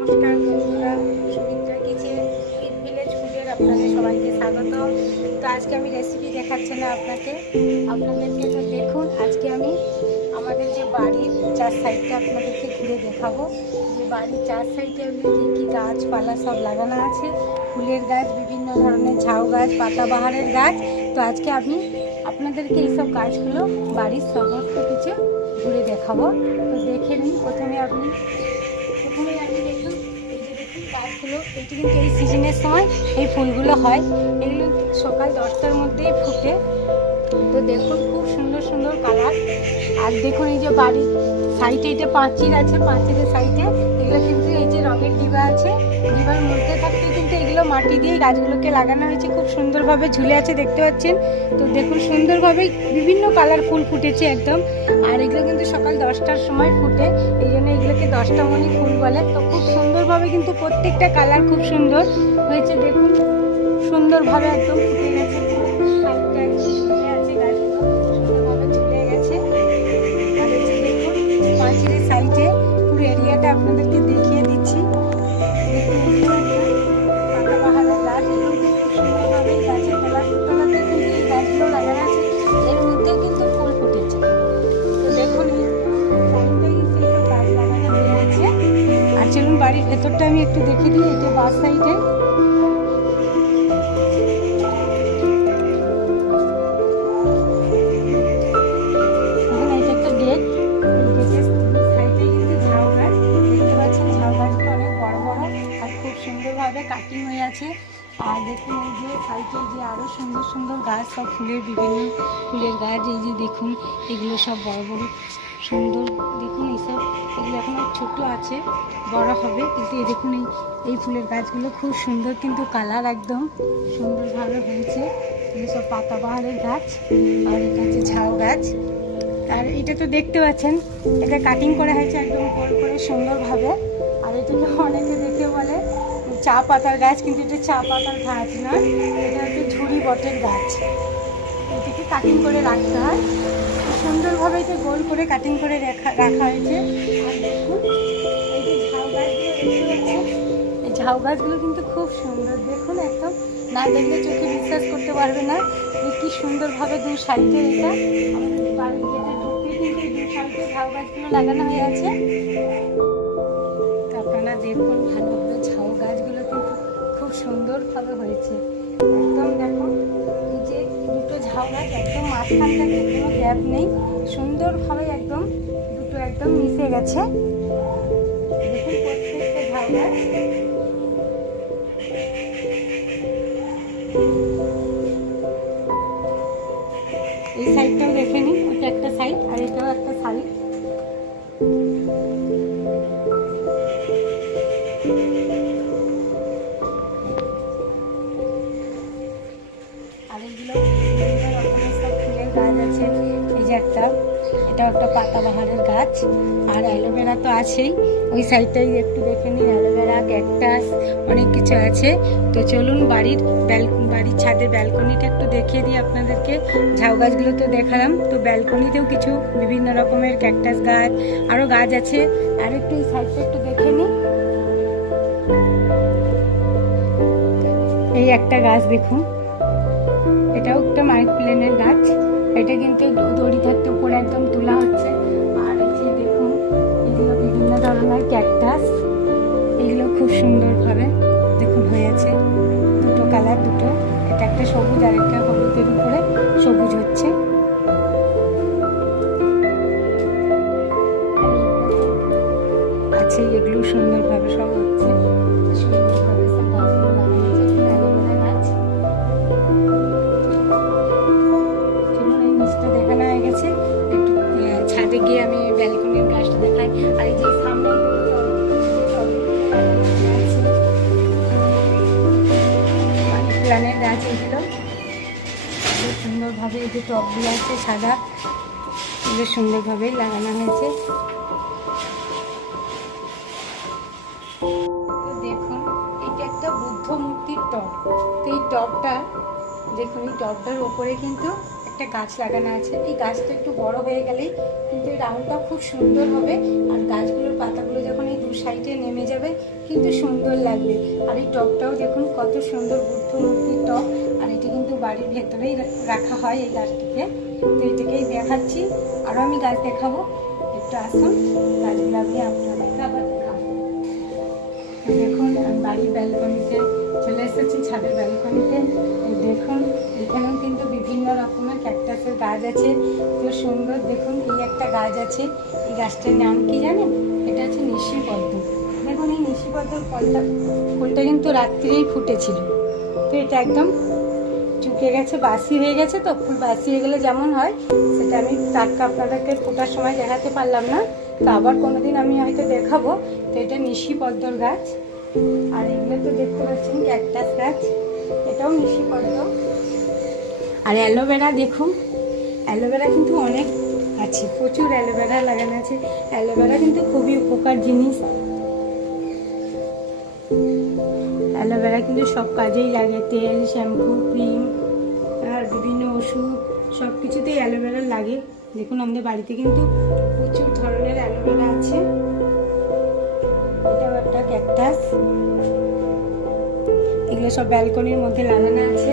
নমস্কার বন্ধুরা, সুমিত্রা কিচেন ইট ভিলেজ ফুডের আপনাদের সবাইকে স্বাগত। তো আজকে আমি রেসিপি দেখাচ্ছি না আপনাকে, আপনাদেরকে তো দেখুন, আজকে আমি আমাদের যে বাড়ির চার সাইডটা আপনাদেরকে ঘুরে দেখাবো। যে বাড়ির চার সাইডে আমি কী কী গাছপালা সব লাগানো আছে, ফুলের গাছ, বিভিন্ন ধরনের ঝাউ গাছ পাতাবাহারের গাছ। তো আজকে আমি আপনাদেরকে এইসব গাছগুলো বাড়ির সমস্ত কিছু ঘুরে দেখাবো। তো দেখে নিন, প্রথমে আপনি কিন্তু এই সিজনের সময় এই ফুলগুলো হয়। এগুলো সকাল দশটার মধ্যেই ফুটে। তো দেখুন, খুব সুন্দর সুন্দর কালার। আর দেখুন, এই যে বাড়ির সাইডে এটা পাঁচিল আছে, পাঁচিলের সাইডে এগুলো কিন্তু এই যে রঙের ডিবা আছে। ডিবার মধ্যে থাকতে কিন্তু এগুলো মাটি দিয়ে গাছগুলোকে লাগানো হয়েছে। খুব সুন্দরভাবে ঝুলে আছে, দেখতে পাচ্ছেন? তো দেখুন, সুন্দরভাবে বিভিন্ন কালার ফুল ফুটেছে একদম। আর এগুলো কিন্তু সকাল দশটার সময় ফুটে। এই জন্য এগুলোকে দশটা মনি ফুল বলে। তো খুব সুন্দরভাবে কিন্তু প্রত্যেকটা কালার খুব সুন্দর হয়েছে। দেখুন, সুন্দরভাবে একদম ফুটে গেছে। বাড়ির ভেতরটা আমি একটু দেখে দিই এটা বাস সাইডে কাটিং হয়ে আছে। আর দেখুন এই যে সাইডে যে আরও সুন্দর সুন্দর গাছ, সব ফুলের বিভিন্ন ফুলের গাছ, এই যে দেখুন, এগুলো সব বড় বড়। সুন্দর। দেখুন এইসব এগুলো এখন ছোট আছে, বড় হবে। কিন্তু এই দেখুন এই এই ফুলের গাছগুলো খুব সুন্দর কিন্তু কালার একদম সুন্দরভাবে হয়েছে। এগুলো সব পাতাবাহারের গাছ আর এটা হচ্ছে ঝাউ গাছ। আর এটা তো দেখতে পাচ্ছেন, এটা কাটিং করা হয়েছে একদম গোল করে সুন্দরভাবে। আর এটাকে অনেকে দেখে বলে চা পাতার গাছ, কিন্তু এটা চা পাতার গাছ নয়, এটা হচ্ছে ঝুড়ি বটের গাছ। এটাকে কাটিং করে রাখতে হয়। সুন্দরভাবে এটা গোল করে কাটিং করে রাখা রাখা হয়েছে। এই ঝাউ গাছগুলো কিন্তু খুব সুন্দর। দেখুন, একদম না দেখলে চোখে বিশ্বাস করতে পারবে না যে কি সুন্দরভাবে দু সাইডে এটা বাড়ির গেটে ঝাউ গাছগুলো লাগানো হয়ে আছে। আপনারা দেখুন, ভালোভাবে ঝাউ গাছগুলো কিন্তু খুব সুন্দরভাবে হয়েছে। একদম এই যে ঝাউ একদম মাঝখানটাতে কোনো গ্যাপ নেই। সুন্দরভাবে একদম, দুটো একদম মিশে গেছে। দেখুন প্রত্যেকটা এই সাইডটাও দেখে নিন, ওটা একটা সাইড আর এটাও একটা সাইড। এটাও একটা পাতাবাহারের গাছ। আর অ্যালোভেরা তো আছেই। ওই সাইডটাই একটু দেখে নিন অ্যালোভেরা, ক্যাকটাস, অনেক কিছু আছে। তো চলুন বাড়ির ব্যাল বাড়ির ছাদের ব্যালকনিটা একটু দেখিয়ে দিই আপনাদেরকে। ঝাউ গাছগুলো তো দেখালাম। তো ব্যালকনিতেও কিছু বিভিন্ন রকমের ক্যাকটাস গাছ আরও গাছ আছে। আর একটু এই সাইডটা একটু দেখে নিই। এই একটা গাছ দেখুন। এটাও একটা মাইক প্লেনের গাছ। এটা কিন্তু দড়ি থাকতে উপরে একদম তোলা হচ্ছে। আর যে দেখুন, এগুলো বিভিন্ন ধরনের ক্যাকটাস। এগুলো খুব সুন্দরভাবে দেখুন হয়েছে। দুটো কালার, দুটো। এটা একটা সবুজ আর একটা হলুদের উপরে সবুজ হচ্ছে। আছে এগুলো সুন্দরভাবে সব হচ্ছে। সুন্দরভাবে গিয়ে আমি ব্যালকনির গাছটা দেখাই। আর এই যে সামনে মানি প্ল্যানের গাছ এগুলো খুব সুন্দরভাবে এই যে টবগুলো আছে সাদা। এগুলো সুন্দরভাবেই লাগানো হয়েছে। দেখুন, এটা একটা বুদ্ধ তো এই টবটা দেখুন, এই টবটার ওপরে কিন্তু একটা গাছ লাগানো আছে। এই গাছটা একটু বড় হয়ে গেলেই কিন্তু এই রাউন্ডটা খুব সুন্দর হবে। আর গাছগুলোর পাতাগুলো যখন এই দু সাইডে নেমে যাবে, কিন্তু সুন্দর লাগবে। আর এই টবটাও দেখুন, কত সুন্দর বুদ্ধ মূর্তির টব আর এটি কিন্তু বাড়ির ভেতরেই রাখা হয় এই গাছটিকে। তো এটাকেই দেখাচ্ছি। আরও আমি গাছ দেখাবো। একটু আসুন, গাছগুলো আমি আপনাদেরকে আবার দেখাবো। দেখুন আমি বাড়ির ব্যালকনিতে চলে এসেছি, ছাদের ব্যালকনিতে দেখুন এখানেও কিন্তু বিভিন্ন রকমের ক্যাকটাসের গাছ আছে। তো সুন্দর। দেখুন, এই একটা গাছ আছে। এই গাছটার নাম কি জানেন? এটা হচ্ছে নিশিপদ্ম। দেখুন, এই নিশিপদ্মর ফলটা, ফুলটা কিন্তু রাত্রিরেই ফুটেছিল। তো এটা একদম চুকে গেছে, বাসি হয়ে গেছে তো, ফুল বাসি হয়ে গেলে যেমন হয়, সেটা আমি টাটকা আপনাদেরকে ফোটার সময় দেখাতে পারলাম না। তো আবার কোনোদিন আমি হয়তো দেখাবো। তো এটা নিশি পদ্মর গাছ। আর এগুলো তো দেখতে পাচ্ছেন ক্যাকটাস গাছ। এটাও নিশি পদ্ম আর অ্যালোভেরা দেখুন। অ্যালোভেরা কিন্তু অনেক আছে, প্রচুর অ্যালোভেরা লাগানো আছে। অ্যালোভেরা কিন্তু খুবই উপকার জিনিস। অ্যালোভেরা কিন্তু সব কাজেই লাগে, তেল, শ্যাম্পু, ক্রিম, আর বিভিন্ন ওষুধ, সব কিছুতেই অ্যালোভেরা লাগে। দেখুন, আমাদের বাড়িতে কিন্তু প্রচুর ধরনের অ্যালোভেরা আছে। এটাও একটা ক্যাকটাস। এগুলো সব ব্যালকনির মধ্যে লাগানো আছে।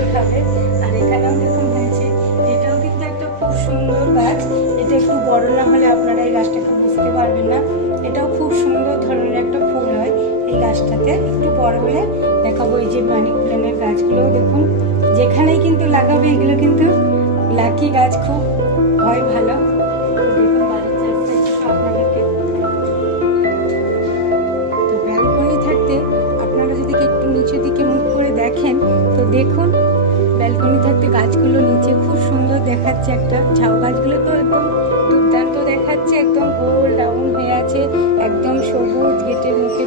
গাছটাতে একটু বড় হলে দেখাবো। এই যে মানি প্ল্যানের গাছগুলোও দেখুন, যেখানেই কিন্তু লাগাবে, এগুলো কিন্তু লাকি গাছ খুব হয় ভালো। তো ব্যালকনি থাকতে আপনারা যদি একটু নিচের দিকে মুখ করে দেখেন, তো দেখুন ব্যালকনি থাকতে গাছগুলো নিচে খুব সুন্দর দেখাচ্ছে একটা। ঝাউ গাছগুলো তো একদম দুর্দান্ত দেখাচ্ছে, একদম গোল ডাউন হয়ে আছে, একদম সবুজ গেটের মুখে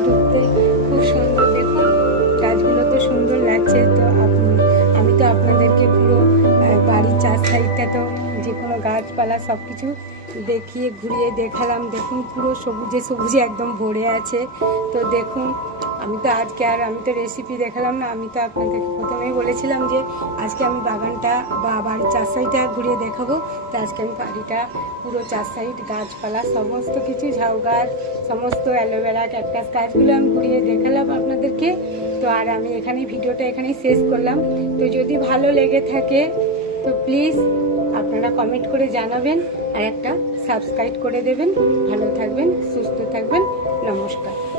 গাছপালা সব কিছু দেখিয়ে ঘুরিয়ে দেখালাম। দেখুন পুরো সবুজে সবুজে একদম ভরে আছে। তো দেখুন, আমি তো আজকে আর আমি তো রেসিপি দেখালাম না, আমি তো আপনাদেরকে প্রথমেই বলেছিলাম যে আজকে আমি বাগানটা বা বাড়ির চার সাইডটা ঘুরিয়ে দেখাবো। তো আজকে আমি বাড়িটা, পুরো চার সাইড গাছপালা, সমস্ত কিছু, ঝাউ গাছ, সমস্ত অ্যালোভেরা, ক্যাকটাস গাছগুলো আমি ঘুরিয়ে দেখালাম আপনাদেরকে। তো আর আমি এখানে ভিডিওটা এখানেই শেষ করলাম। তো যদি ভালো লেগে থাকে, তো প্লিজ আপনারা কমেন্ট করে জানাবেন আর একটা সাবস্ক্রাইব করে দেবেন। ভালো থাকবেন সুস্থ থাকবেন। নমস্কার।